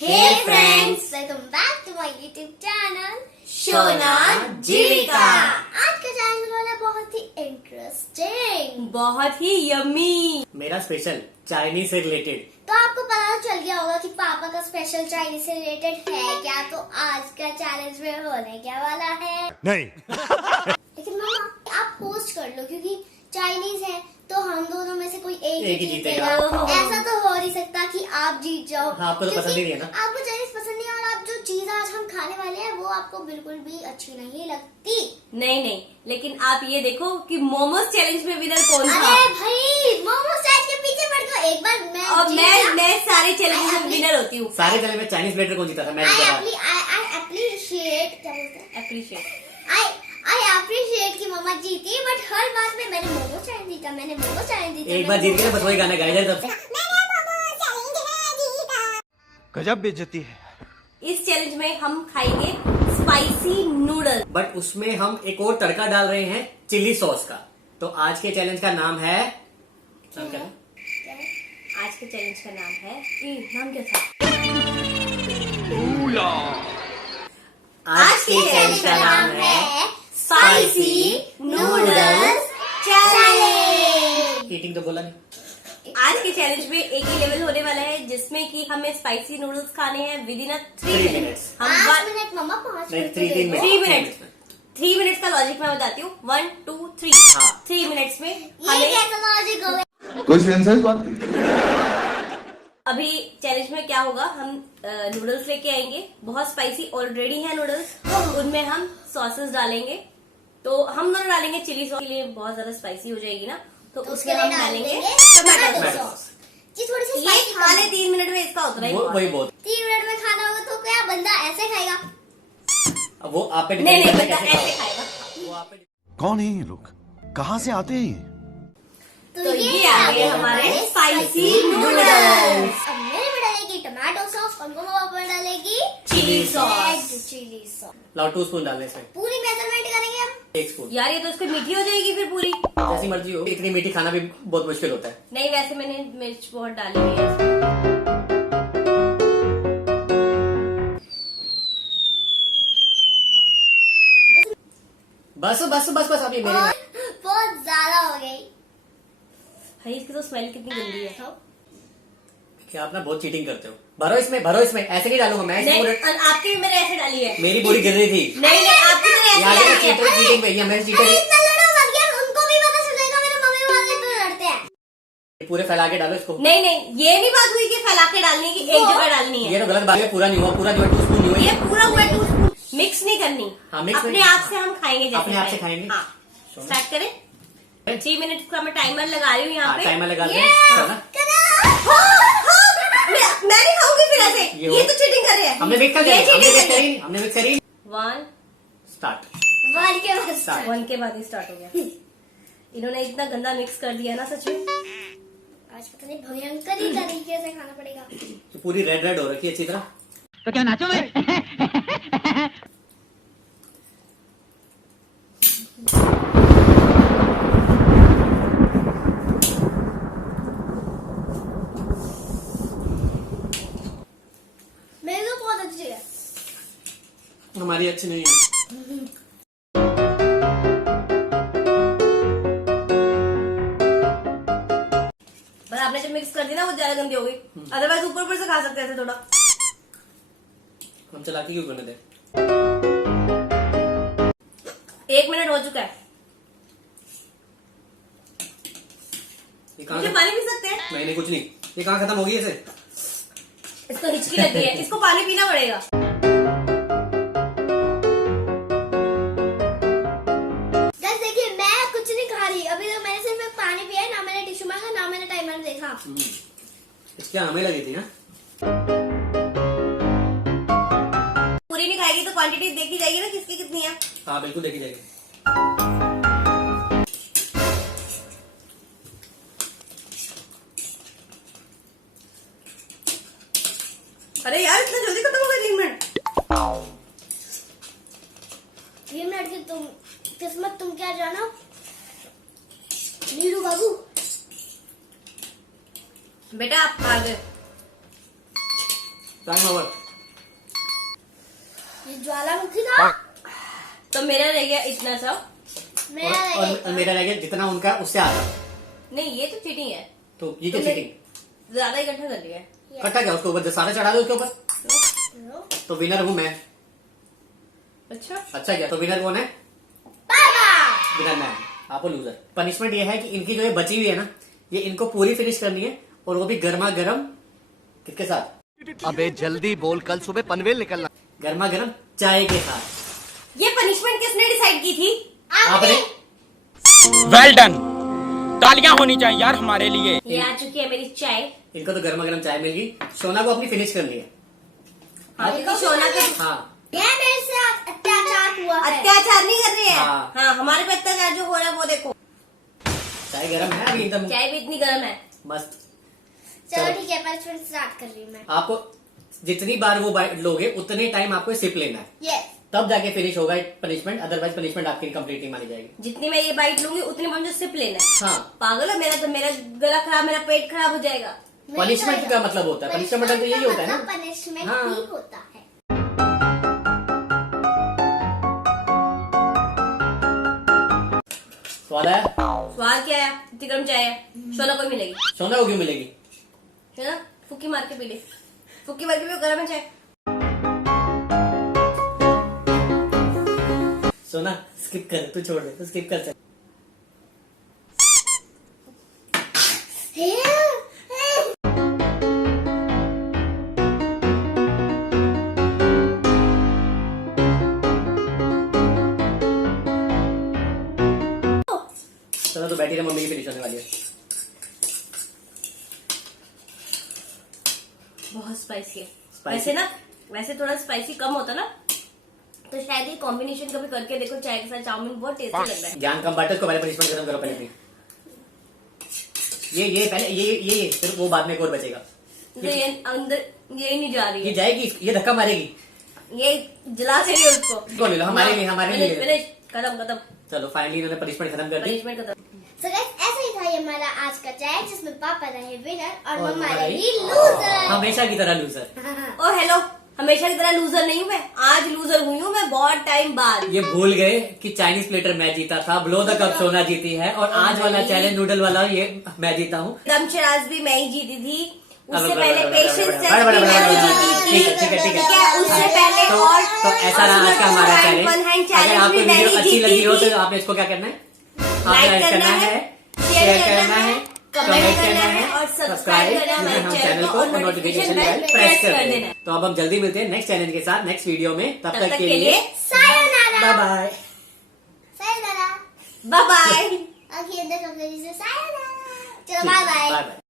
Hey friends, welcome back to my YouTube channel Shona जीविका। आज का channel वाला बहुत ही इंटरेस्टिंग, बहुत ही यम्मी, मेरा स्पेशल चाइनीज से रिलेटेड। तो आपको पता चल गया होगा कि पापा का स्पेशल चाइनीज से रिलेटेड है क्या। तो आज का चैलेंज में होने क्या वाला है नहीं। लेकिन मामा आप होस्ट कर लो, क्योंकि चाइनीज है तो हम दोनों में से कोई एक ही जीतेगा। ऐसा तो हो नहीं सकता कि आप जीत जाओ। हाँ, आपको तो पसंद ही नहीं है ना। आपको चाइनीज पसंद नहीं है, और आप जो चीज आज हम खाने वाले हैं वो आपको बिल्कुल भी अच्छी नहीं लगती। नहीं, लेकिन आप ये देखो कि मोमोज चैलेंज में विनर कौन था। अरे भाई मोमोज चैलेंज के पीछे पड़ गए। एक बार मैं और मैं सारे चैलेंज में विनर होती हूँ। सारे चैनल में चाइनीज प्लेटर कौन जीता था? मैं जीता था। आई अप्रिशिएट, क्या बोलते हैं, अप्रिशिएट। आई अप्रिशिएट कि मम्मा जीती, बट हर बात में मैंने मोमो चैलेंज जीता, मैंने मोमो चैलेंज जीता। एक बार जीत गया बस वही गाना गाया जाए तब। गजब बेइज्जती है। इस चैलेंज में हम खाएंगे स्पाइसी नूडल, बट उसमें हम एक और तड़का डाल रहे हैं चिली सॉस का। तो आज के चैलेंज का नाम है, नाम क्या है? आज के चैलेंज का नाम है, नाम क्या था? आज के चैलेंज का नाम है स्पाइसी नूडल्स चैलेंज। ईटिंग तो बोला नहीं। आज के चैलेंज में एक ही लेवल होने वाला है, जिसमें कि हमें स्पाइसी नूडल्स खाने हैं विद इन 3 मिनट्स। हम 5 मिनट मम्मा, 5 नहीं, मिनट 3 मिनट। 3 मिनट 3 मिनट्स का लॉजिक मैं बताती हूँ। 1 2 3 हाँ। 3 मिनट्स में ये हमें कैसा लॉजिक हो गया? कोई सेंस है इस बात की? अभी चैलेंज में क्या होगा, हम नूडल्स लेके आएंगे, बहुत स्पाइसी ऑलरेडी है नूडल्स, उनमें हम सॉसेस डालेंगे। तो हम दोनों डालेंगे चिली सॉस, के लिए बहुत ज्यादा स्पाइसी हो जाएगी ना, तो तो उसमें उसके हम लिए डाल डालेंगे देंगे टमाटो टमाटो सॉस। सॉस। जी थोड़ी सी ये स्पाइसी खा ले 3 मिनट में, इसका उतना ही वो बहुत वही है। बहुत। 3 मिनट में खाना होगा तो क्या बंदा ऐसे खाएगा? अब वो आप पे नहीं depend बंदा करता है ऐसे कैसे खाएगा। खाओ। वो आप पे कौन है ये लोग? कहाँ से आते हैं ये? तो ये आ गए हमारे स्पाइसी नूडल्स। अब मेरे में डालेगी टमाटो सॉस और मम्मा पर डालेगी चिली सॉस। Chilli sauce. लाओ 2 स्पून डालने इसमें। पूरी मेजरमेंट करेंगे हम। 1 स्पून। यार ये तो इसको मीठी हो जाएगी फिर पूरी। जैसी मर्जी हो, इतनी मीठी खाना भी बहुत मुश्किल होता है। नहीं, वैसे मैंने मिर्च बहुत डाली हुई है इसमें। बस बस बस बस अभी मेरे और बहुत ज्यादा हो गई। भाई इसकी तो स्मेल कितनी गंदी है। क्या आप ना बहुत चीटिंग करते हो। भरो इसमें, भरो इसमें। ऐसे नहीं डालूंगा मैं नहीं, इसमें। आपकी भी मैंने ऐसे डाली है। मेरी बोरी गिर रही थी। नहीं, आपकी मैंने यार ऐसे डाली है। चीटिंग पे, मैं अरे चीटर इतना लड़ो मत यार, उनको भी पता चलेगा मेरे मम्मी वाले तो लड़ते हैं। पूरे फैला के डालो इसको। नहीं, ये नहीं बात हुई कि फैला के डालनी है कि एक जगह डालनी है। ये तो गलत बात है। पूरा नहीं हुआ, पूरा जो है 2 स्पून नहीं हुआ। ये पूरा हुआ 2 स्पून। मिक्स नहीं करनी। हाँ, मिक्स अपने नहीं। आप से हम खाएंगे, जैसे अपने आप से खाएंगे। हाँ, स्टार्ट करें। 3 मिनट का मैं टाइमर लगा रही हूँ यहाँ पे। टाइमर लगा दे। मैं नहीं खाऊंगी फिर ऐसे। ये ये तो चीटिंग कर रहे हैं। हमने मिक्स कर ये दिया, हमने cheating मिक्स कर रहे करी, हमने मिक्स करी। 1 स्टार्ट। वन के बाद start। 1 के बाद ही स्टार्ट हो गया। इन्होंने इतना गंदा मिक्स कर दिया ना सच में। आज पता नहीं भयंकर ही तरीके से खाना पड़ेगा। तो पूरी रेड रेड हो रखी है अच्छी तरह। तो क्या नाचो मैं? मेरे को बहुत अच्छी है। हमारी अच्छी नहीं है। बस आपने जब मिक्स कर दी ना वो ज्यादा गंदी हो गई। अदरवाइज ऊपर से खा सकते थे थोड़ा। हम चला के क्यों करने दे? 1 मिनट हो चुका है। ये कहाँ मुझे पानी पी सकते हैं? नहीं कुछ नहीं। ये कहाँ खत्म होगी ऐसे? इसको हिचकी लगी है, इसको पानी पीना पड़ेगा। गाइस देखिए, मैं कुछ नहीं खा रही अभी तक। मैंने सिर्फ एक पानी पिया है, ना मैंने टिश्यू मांगा, ना मैंने टाइमर देखा। क्या हमें लगी थी ना? पूरी नहीं खाएगी तो क्वांटिटी देखी जाएगी ना किसकी कितनी है। हाँ बिल्कुल देखी जाएगी। अरे यार इतना जल्दी खत्म हो गया 3 मिनट। 3 मिनट की तुम किस्मत तुम क्या जानो नीरू बाबू। बेटा आप खा गए। Time over. ये ज्वालामुखी था। तो मेरा रह गया इतना सा। मेरा और मेरा रह गया जितना उनका उससे आधा। नहीं, ये तो चीटिंग है। तो ये क्या चीटिंग? ज्यादा इकट्ठा कर लिया है। कट्टा क्या उसके ऊपर सारा चढ़ा दो उसके ऊपर। तो विनर हूँ मैं। अच्छा, अच्छा क्या? तो विनर कौन है? पापा। विनर मैं। आपको लूजर। पनिशमेंट ये है कि इनकी जो ये बची हुई है ना, ये इनको पूरी फिनिश करनी है, और वो भी गर्मा गर्म किसके साथ? अबे जल्दी बोल, कल सुबह पनवेल निकलना। गर्मा गर्म चाय के साथ। ये पनिशमेंट किसने डिसाइड की थी? आपने? वेल डन, तालियां होनी चाहिए यार हमारे लिए। ये आ चुकी है मेरी चाय। इनको तो गर्मा गर्म चाय मिल गई। सोना को अपनी फिनिश करनी है। हाँ, क्योंकि सोना के हाँ, ये मेरे से अत्याचार हुआ है। अत्याचार नहीं कर रहे हैं। हाँ। हाँ, हमारे पे अत्याचार जो हो रहा है वो देखो। चाय गर्म है अभी एकदम चाय भी इतनी गर्म है। मस्त। चलो ठीक है, पनिशमेंट स्टार्ट कर रही हूँ मैं। आपको जितनी बार वो बाइट लोगे उतने टाइम आपको सिप लेना है, यस। तब जाके फिनिश होगा पनिशमेंट। अदरवाइज पनिशमेंट आपकी कंप्लीट नहीं मानी जाएगी। जितनी मैं ये बाइट लूंगी उतनी मुझे सिप लेना है। हाँ, पागल है, मेरा गला खराब, मेरा पेट खराब हो जाएगा। पनिशमेंट का मतलब होता है, पनिशमेंट तो यही होता है ना। पनिशमेंट हाँ। ही होता है। स्वाद आया? स्वाद क्या है? इतनी गर्म चाय है। सोना को मिलेगी। सोना को क्यों मिलेगी? है ना, फुक्की मार के पी ले। फुक्की मार के पी, गर्म है चाय। सोना स्किप कर, तू छोड़ दे, तू स्किप कर सकता। चलो तो बैठी रहे, मम्मी की फिनिश होने वाली है। बहुत स्पाइसी है। Spicy? वैसे थोड़ा स्पाइसी कम होता ना, तो शायद ये कॉम्बिनेशन कभी करके देखो, चाय के साथ चाउमीन बहुत टेस्टी लग रहा है। ज्ञान कम बांटो, उसको पहले पनिशमेंट खत्म करो पहले अपनी। ये पहले ये फिर वो बाद में एक और बचेगा। तो ये अंदर ये नहीं जा रही ये है, जाएगी, ये धक्का मारेगी। ये जला से रही है उसको। इसको ले लो, हमारे लिए, हमारे लिए। फिनिश, खत्म। चलो फाइनली इन्होंने पनिशमेंट खत्म कर दी। पनिशमेंट खत्म। So guys, ऐसा ही था ये हमारा आज का चाय, जिसमें पापा रहे विनर और और मम्मा हमारी रही लूजर। हमेशा की तरह लूजर। ओ हेलो, हमेशा की तरह लूजर नहीं हूँ मैं, आज लूजर हुई हूँ मैं बहुत टाइम बाद। ये भूल गए कि चाइनीज प्लेटर मैं जीता था, ब्लो द कप सोना जीती है, और आज वाला चैलेंज नूडल वाला ये मैं जीता हूँ। दमशराज भी मैं ही जीती थी, उससे अब पहले पेशेंस बड़ा, बड़ा, भी बड़ा, मैं ही बड़ा, जीती थी। ठीक है। ठीक है, उससे पहले और तो ऐसा रहा आज का हमारा चैलेंज। अगर आपको वीडियो अच्छी लगी हो तो आपने इसको क्या करना है? आपने लाइक करना है, शेयर करना है, कमेंट करना है, और सब्सक्राइब करना है हमारे चैनल को, और नोटिफिकेशन बेल प्रेस कर देना है। तो अब हम जल्दी मिलते हैं नेक्स्ट चैलेंज के साथ नेक्स्ट वीडियो में। तब तक के लिए सायोनारा। Bye bye. सायोनारा। Bye bye. आखिर देखो, सायोनारा। चलो बाय बाय। Bye bye.